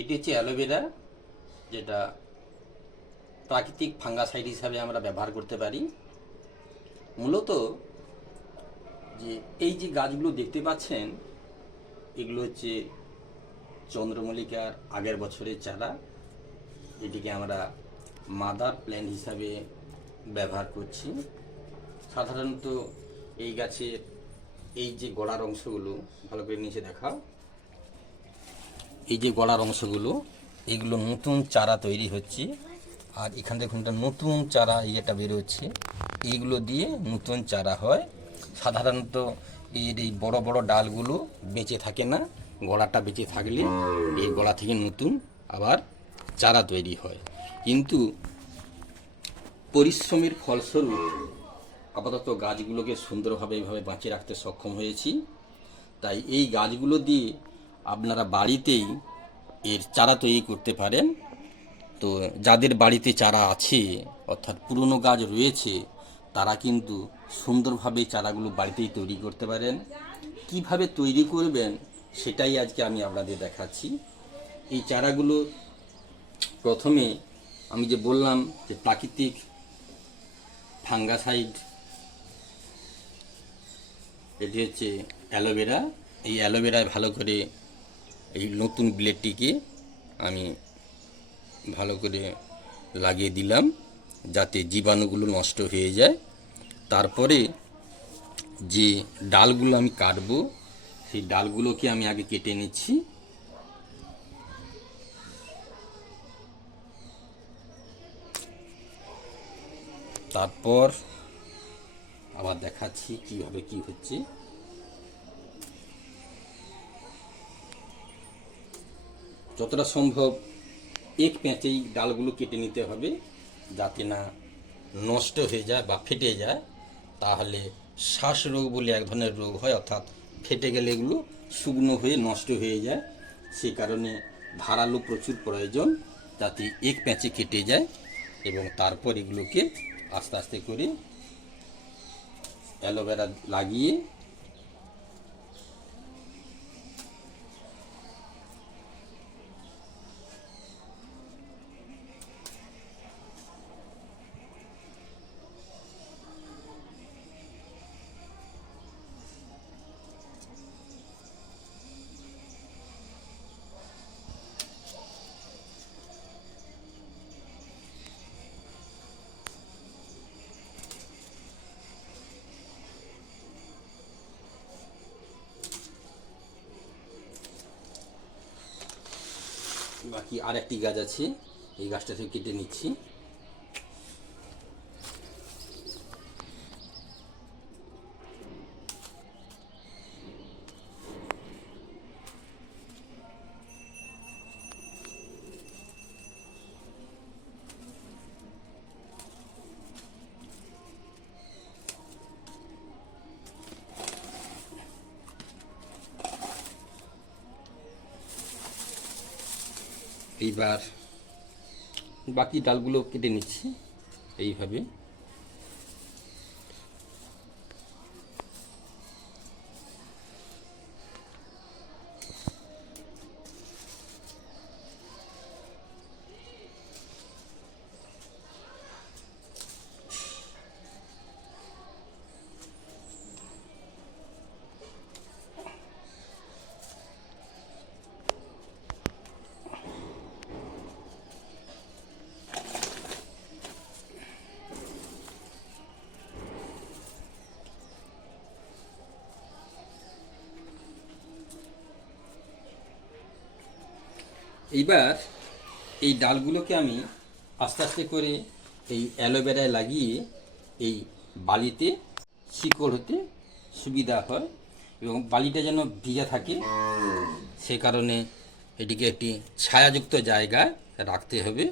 এটি হচ্ছে অ্যালোভেরা, যেটা প্রাকৃতিক ফাঙ্গাসাইড হিসাবে আমরা ব্যবহার করতে পারি। মূলত যে এই যে গাছগুলো দেখতে পাচ্ছেন, এগুলো হচ্ছে চন্দ্রমল্লিকার আগের বছরের চারা। এটিকে আমরা মাদার প্ল্যান্ট হিসাবে ব্যবহার করছি। সাধারণত এই গাছের এই যে গড়ার অংশগুলো, ভালো করে নিচে দেখাও। এই যে গলার অংশগুলো, এগুলো নতুন চারা তৈরি হচ্ছে। আর এখান থেকে নতুন চারা ইয়েটা বেরোচ্ছে এইগুলো দিয়ে নতুন চারা হয়। সাধারণত এর এই বড় বড় ডালগুলো বেঁচে থাকে না গড়াটা বেঁচে থাকলে এই গড়া থেকে নতুন আবার চারা তৈরি হয়। কিন্তু পরিশ্রমের ফলস্বরূপ আপাতত গাছগুলোকে সুন্দরভাবে এইভাবে বাঁচিয়ে রাখতে সক্ষম হয়েছি। তাই এই গাছগুলো দিয়ে আপনারা বাড়িতেই এর চারা তৈরি করতে পারেন। তো যাদের বাড়িতে চারা আছে, অর্থাৎ পুরনো গাছ রয়েছে, তারা কিন্তু সুন্দরভাবে চারাগুলো বাড়িতেই তৈরি করতে পারেন। কীভাবে তৈরি করবেন, সেটাই আজকে আমি আপনাদের দেখাচ্ছি। এই চারাগুলো প্রথমে আমি যে বললাম যে প্রাকৃতিক ফাঙ্গাসাইড, এটি হচ্ছে অ্যালোভেরা। এই অ্যালোভেরায় ভালো করে এই নতুন ব্লেডটিকে আমি ভালো করে লাগিয়ে দিলাম যাতে জীবাণুগুলো নষ্ট হয়ে যায়। তারপরে যে ডালগুলো আমি কাটবো, সেই ডালগুলোকে আমি আগে কেটে নিচ্ছি। তারপর আবার দেখাচ্ছি কীভাবে কি হচ্ছে। যতটা সম্ভব এক প্যাঁচেই ডালগুলো কেটে নিতে হবে যাতে না নষ্ট হয়ে যায় বা ফেটে যায়। তাহলে শ্বাস রোগ বলে এক ধরনের রোগ হয়, অর্থাৎ ফেটে গেলে এগুলো শুকনো হয়ে নষ্ট হয়ে যায়। সে কারণে ধারালো প্রচুর প্রয়োজন যাতে এক প্যাঁচে কেটে যায় এবং তারপর এগুলোকে আস্তে আস্তে করে অ্যালোভেরা লাগিয়ে বাকি আর একটি গাছ আছে এই গাছটা থেকে কেটে নিচ্ছি। এইবার বাকি ডালগুলো কেটে নিচ্ছি এইভাবে। এইবার এই ডালগুলোকে আমি আস্তে আস্তে করে এই অ্যালোভেরায় লাগিয়ে এই বালিতে শিকড় হতে সুবিধা হয় এবং বালিটা যেন ভিজা থাকে, সে কারণে এটিকে একটি ছায়াযুক্ত জায়গায় রাখতে হবে।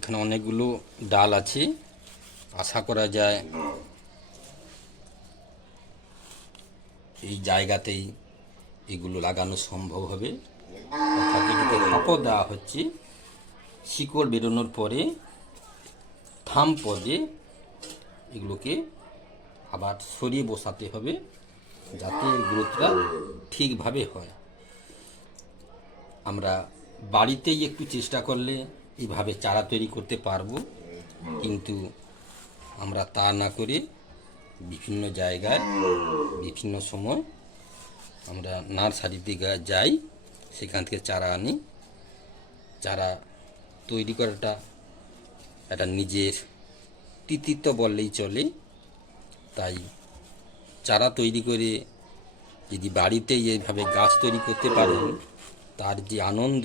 এখানে অনেকগুলো ডাল আছে। আশা করা যায় এই জায়গাতেই এগুলো লাগানো সম্ভব হবে। অর্থাৎ দেওয়া হচ্ছে। শিকড় বেরোনোর পরে থাম পদে এগুলোকে আবার সরিয়ে বসাতে হবে যাতে গ্রোথটা ঠিকভাবে হয়। আমরা বাড়িতেই একটু চেষ্টা করলে এইভাবে চারা তৈরি করতে পারব। কিন্তু আমরা তা না করে বিভিন্ন জায়গায়, বিভিন্ন সময় আমরা নার্সারিতে যাই, সেখান থেকে চারা আনি। চারা তৈরি করাটা একটা নিজের কৃতিত্ব বললেই চলে। তাই চারা তৈরি করে যদি বাড়িতেই এইভাবে গাছ তৈরি করতে পারেন, তার যে আনন্দ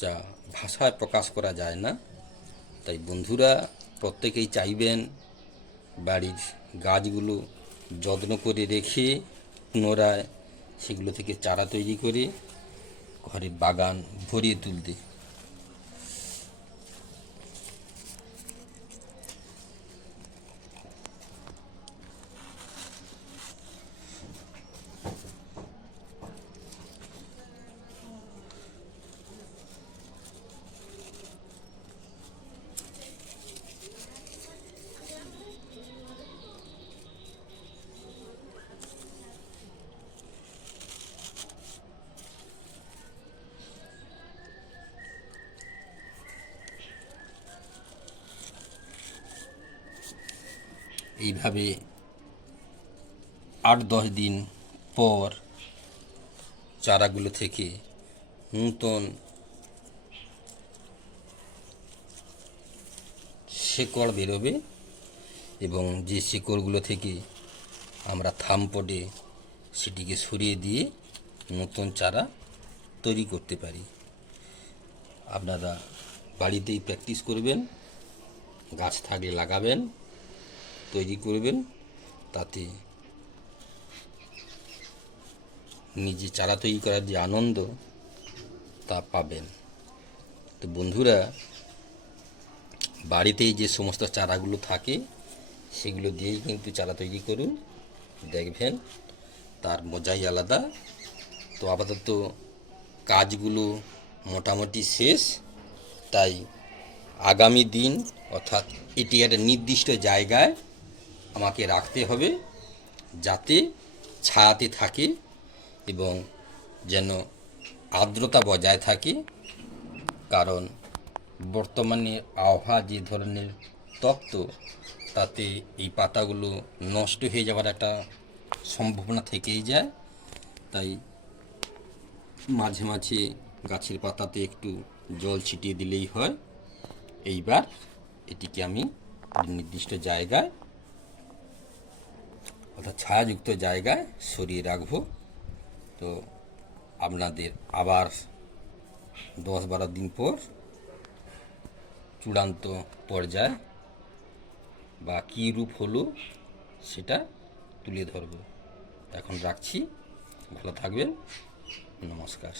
যা ভাষায় প্রকাশ করা যায় না। তাই বন্ধুরা, প্রত্যেকেই চাইবেন বাড়ির গাছগুলো যত্ন করে রেখে পুনরায় সেগুলো থেকে চারা তৈরি করে ঘরের বাগান ভরিয়ে তুলতে। এইভাবে আট দশ দিন পর চারাগুলো থেকে নূতন শেকড় বেরোবে এবং যে শেকড়গুলো থেকে আমরা থামপটে সেটিকে সরিয়ে দিয়ে নতুন চারা তৈরি করতে পারি। আপনারা বাড়িতেই প্র্যাকটিস করবেন, গাছ থাকলে লাগাবেন। তৈরি করবেন, তাতে নিজে চারা তৈরি করার যে আনন্দ, তা পাবেন। তো বন্ধুরা, বাড়িতেই যে সমস্ত চারাগুলো থাকে, সেগুলো দিয়েই কিন্তু চারা তৈরি করুন। দেখবেন, তার মজাই আলাদা। তো আপাতত কাজগুলো মোটামুটি শেষ। তাই আগামী দিন, অর্থাৎ এটি একটা নির্দিষ্ট জায়গায় আমাকে রাখতে হবে যাতে ছায়াতে থাকে এবং যেন আর্দ্রতা বজায় থাকে। কারণ বর্তমানে আবহাওয়া যে ধরনের তত্ত্ব তাতে এই পাতাগুলো নষ্ট হয়ে যাওয়ার একটা সম্ভাবনা থেকেই যায়। তাই মাঝে মাঝে গাছের পাতাতে একটু জল ছিটিয়ে দিলেই হয়। এইবার এটিকে আমি নির্দিষ্ট জায়গায় অর্থাৎ ছায়াযুক্ত জায়গায় সরিয়ে রাখব। তো আপনাদের আবার দশ বারো দিন পর চূড়ান্ত পর্যায় বা কী রূপ হলো সেটা তুলে ধরব। এখন রাখছি। ভালো থাকবেন। নমস্কার।